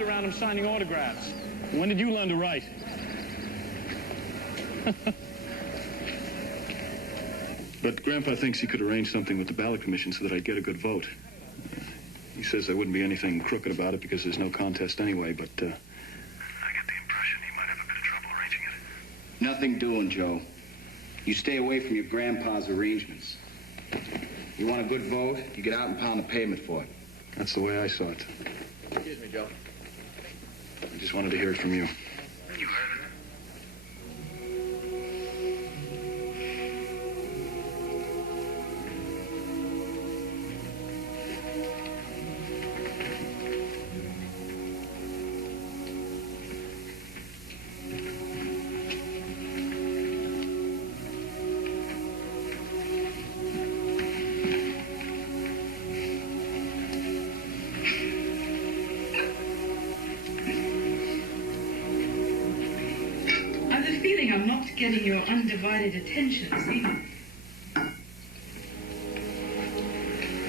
around him signing autographs. When did you learn to write? But Grandpa thinks he could arrange something with the ballot commission so that I'd get a good vote. He says there wouldn't be anything crooked about it because there's no contest anyway, but I get the impression he might have a bit of trouble arranging it. Nothing doing, Joe. You stay away from your grandpa's arrangements. You want a good vote, you get out and pound the pavement for it. That's the way I saw it. Excuse me, Joe. I just wanted to hear it from you. You heard it. I'm not getting your undivided attention this evening. I'm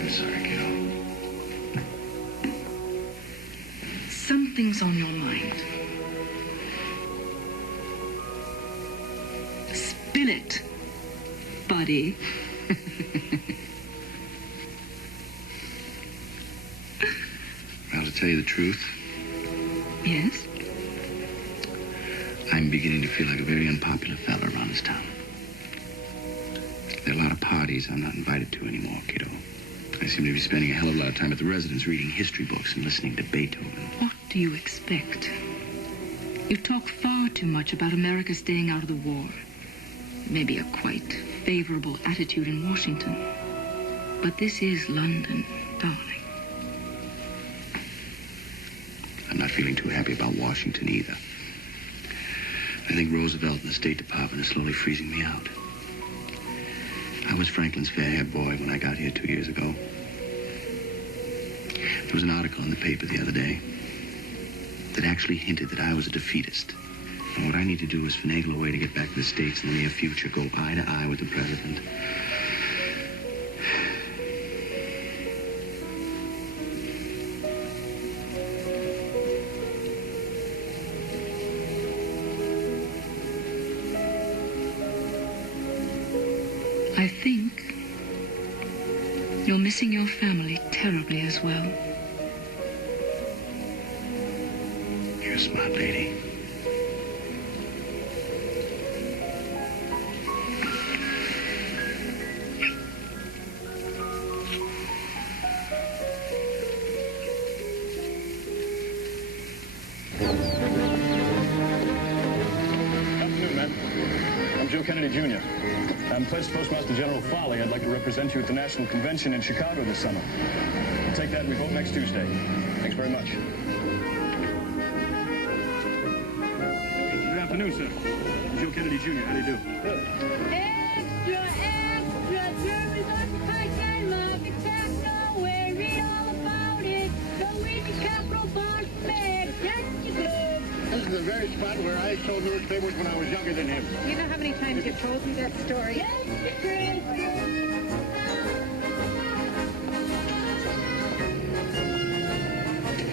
sorry, kiddo. Something's on your mind. Spill it, buddy. Well, to tell you the truth, Yes? I'm beginning to feel like a very unpopular fella around this town. There are a lot of parties I'm not invited to anymore, kiddo. I seem to be spending a hell of a lot of time at the residence reading history books and listening to Beethoven. What do you expect? You talk far too much about America staying out of the war. Maybe a quite favorable attitude in Washington. But this is London, darling. I'm not feeling too happy about Washington either. I think Roosevelt and the State Department is slowly freezing me out. I was Franklin's fair-haired boy when I got here 2 years ago. There was an article in the paper the other day that actually hinted that I was a defeatist. And what I need to do is finagle a way to get back to the States in the near future, go eye to eye with the president. I think you're missing your family terribly as well. You're a smart lady. Afternoon, ma'am. I'm Joe Kennedy, Jr. I'm pledged Postmaster General Farley. I'd like to represent you at the National Convention in Chicago this summer. We'll take that and we vote next Tuesday. Thanks very much. Good afternoon, sir. I'm Joe Kennedy, Jr. How do you do? Good. Extra, Jerry's on the pipeline, market tax nowhere, read all about it. The weekly capital bond bag, that's your glove. This is the very spot where I sold newspapers when I was younger than him. You know how many times you've told me that story? Yes, Chris.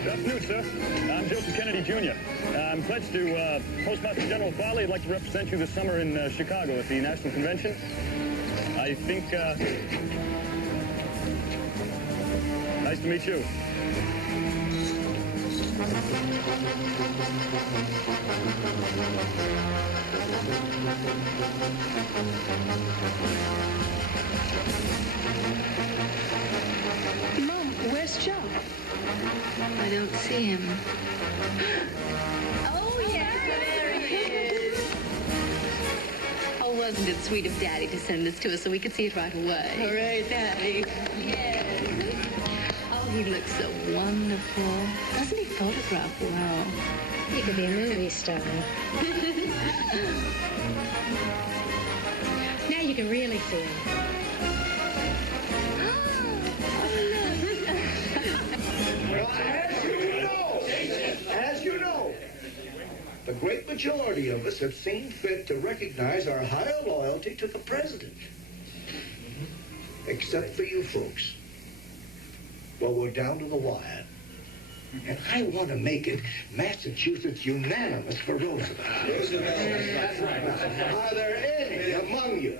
Good afternoon, sir. I'm Joseph Kennedy, Jr. I'm pledged to Postmaster General Farley. I'd like to represent you this summer in Chicago at the National Convention. I think, nice to meet you. Mom, where's Joe? I don't see him. Oh, yes, there he is. Oh, wasn't it sweet of Daddy to send this to us so we could see it right away? All right, Daddy. Yes. Oh, he looks so wonderful. Doesn't he photograph well? You could be a movie star. Now you can really see him. Well, as you know, the great majority of us have seen fit to recognize our higher loyalty to the president. Except for you folks. Well, we're down to the wire. And I want to make it Massachusetts unanimous for Roosevelt. Are there any among you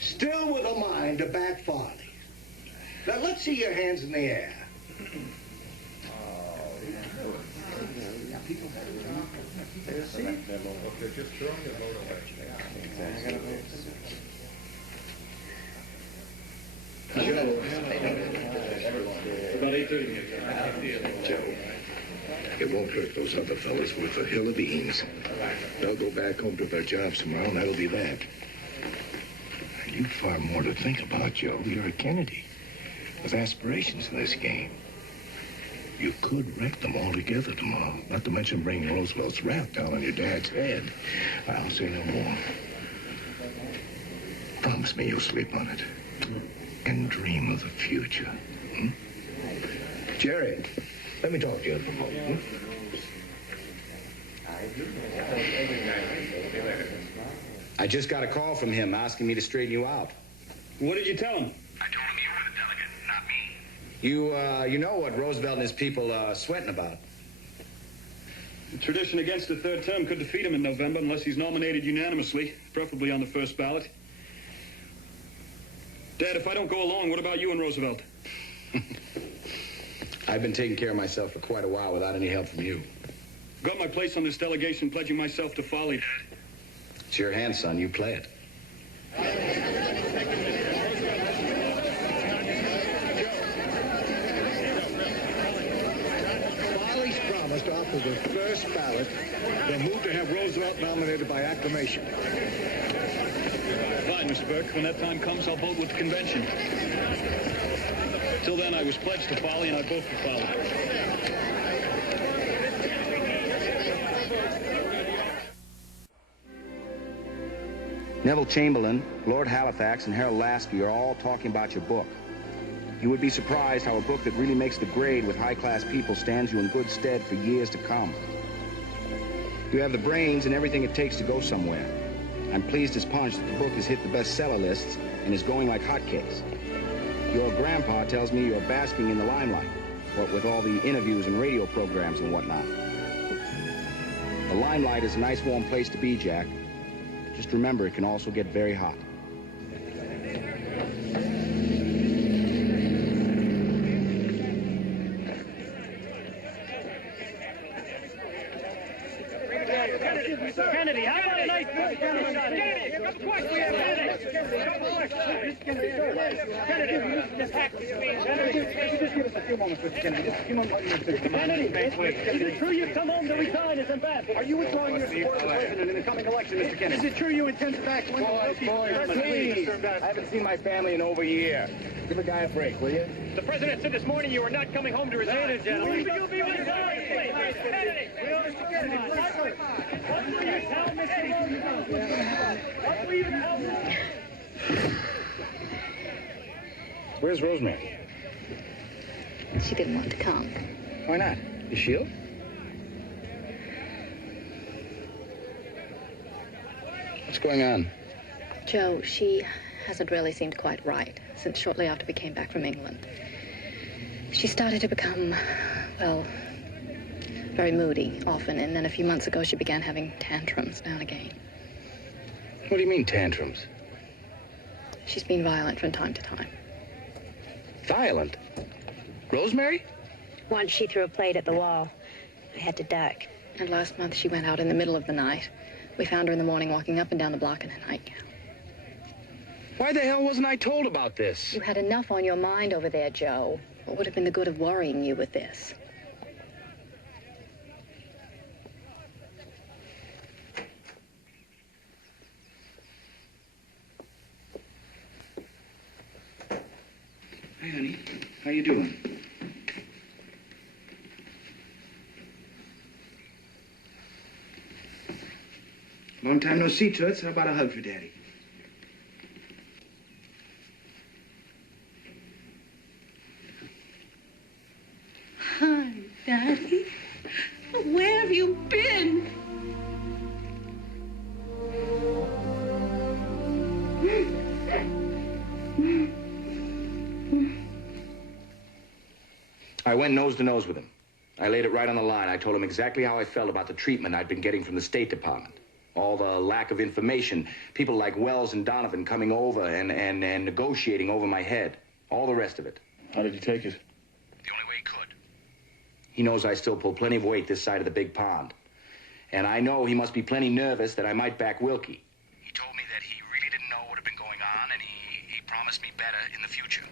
still with a mind to back Farley? Now, let's see your hands in the air. About 8:30. Joe, it won't hurt those other fellas worth a hill of beans. They'll go back home to their jobs tomorrow, and that'll be that. You've far more to think about, Joe. You're a Kennedy with aspirations in this game. You could wreck them all together tomorrow, not to mention bring Roosevelt's wrath down on your dad's head. I'll say no more. Promise me you'll sleep on it and dream of the future. Hmm? Jerry, let me talk to you for a moment. I just got a call from him asking me to straighten you out. What did you tell him? I told him you were the delegate, not me. You know what Roosevelt and his people are sweating about. The tradition against a third term could defeat him in November unless he's nominated unanimously, preferably on the first ballot. Dad, if I don't go along, what about you and Roosevelt? I've been taking care of myself for quite a while without any help from you. Got my place on this delegation, pledging myself to folly, Dad. It's your hand, son. You play it. Farley's promised off of the first ballot. They'll move to have Roosevelt nominated by acclamation. Fine, Mr. Burke. When that time comes, I'll vote with the convention. Till then, I was pledged to folly, and I vote for folly. Neville Chamberlain, Lord Halifax, and Harold Lasky are all talking about your book. You would be surprised how a book that really makes the grade with high-class people stands you in good stead for years to come. You have the brains and everything it takes to go somewhere. I'm pleased as punch that the book has hit the bestseller lists and is going like hotcakes. Your grandpa tells me you're basking in the limelight, what with all the interviews and radio programs and whatnot. The limelight is a nice warm place to be, Jack. Just remember, it can also get very hot. Kennedy, how about a nice Kennedy, a couple questions. Kennedy, just act with me. Just give us a few moments, Mr. Kennedy. Just a few moments, Mr. Kennedy. Is it true you've come home to resign as ambassador? Are you withdrawing your support of the president in the coming election, Mr. Kennedy? Is it true you intend to back Boys, please. I haven't seen my family in over a year. Give a guy a break, will you? The president said this morning you were not coming home to resign. Later, gentlemen. Will you be resigned? Kennedy, Mr. Kennedy, what will you tell Mr. Roosevelt? What will you tell him? Where's Rosemary? She didn't want to come. Why not? Is she ill? What's going on? Joe, she hasn't really seemed quite right since shortly after we came back from England. She started to become, well, very moody often, and then a few months ago she began having tantrums now and again. What do you mean, tantrums? She's been violent from time to time. Violent? Rosemary? Once she threw a plate at the wall. I had to duck. And last month she went out in the middle of the night. We found her in the morning walking up and down the block in a nightgown. Why the hell wasn't I told about this? You had enough on your mind over there, Joe. What would have been the good of worrying you with this? Hey, honey. How you doing? Long time no see, Toots. How about a hug for Daddy? Hi, Daddy. Where have you been? I went nose to nose with him. I laid it right on the line. I told him exactly how I felt about the treatment I'd been getting from the State Department. All the lack of information, people like Wells and Donovan coming over and negotiating over my head. All the rest of it. How did he take it? The only way he could. He knows I still pull plenty of weight this side of the big pond. And I know he must be plenty nervous that I might back Wilkie. He told me that he really didn't know what had been going on, and he promised me better in the future.